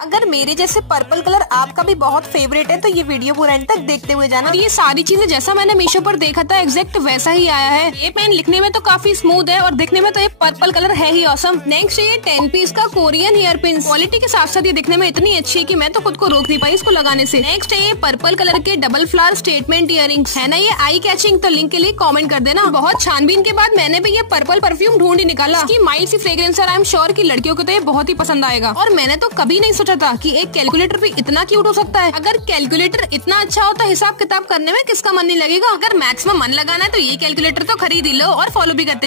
अगर मेरे जैसे पर्पल कलर आपका भी बहुत फेवरेट है तो ये वीडियो पूरा एंड तक देखते हुए जाना। और ये सारी चीजें जैसा मैंने मीशो पर देखा था एग्जैक्ट वैसा ही आया है। ये पेन लिखने में तो काफी स्मूथ है और दिखने में तो ये पर्पल कलर है ही ऑसम। नेक्स्ट ये 10 पीस का कोरियन हेयर पिन। क्वालिटी के साथ साथ ये दिखने में इतनी अच्छी है कि मैं तो खुद को रोक नहीं पाई इसको लगाने से। नेक्स्ट है ये पर्पल कलर के डबल फ्लावर स्टेटमेंट इयरिंग्स। है ना ये आई कैचिंग, तो लिंक के लिए कमेंट कर देना। बहुत छानबीन के बाद मैंने भी ये पर्पल परफ्यूम ढूंढ ही निकाला। इसकी माइल्ड सी फ्रेग्रेंस और आई एम श्योर की लड़कियों को तो ये बहुत ही पसंद आएगा। और मैंने तो कभी नहीं सोचा था कि एक कैलकुलेटर भी इतना क्यूट हो सकता है। अगर कैलकुलेटर इतना अच्छा हो तो हिसाब किताब करने में किसका मन नहीं लगेगा। अगर मैथ्स में मन लगाना है तो ये कैलकुलेटर तो खरीद ही लो और फॉलो भी करते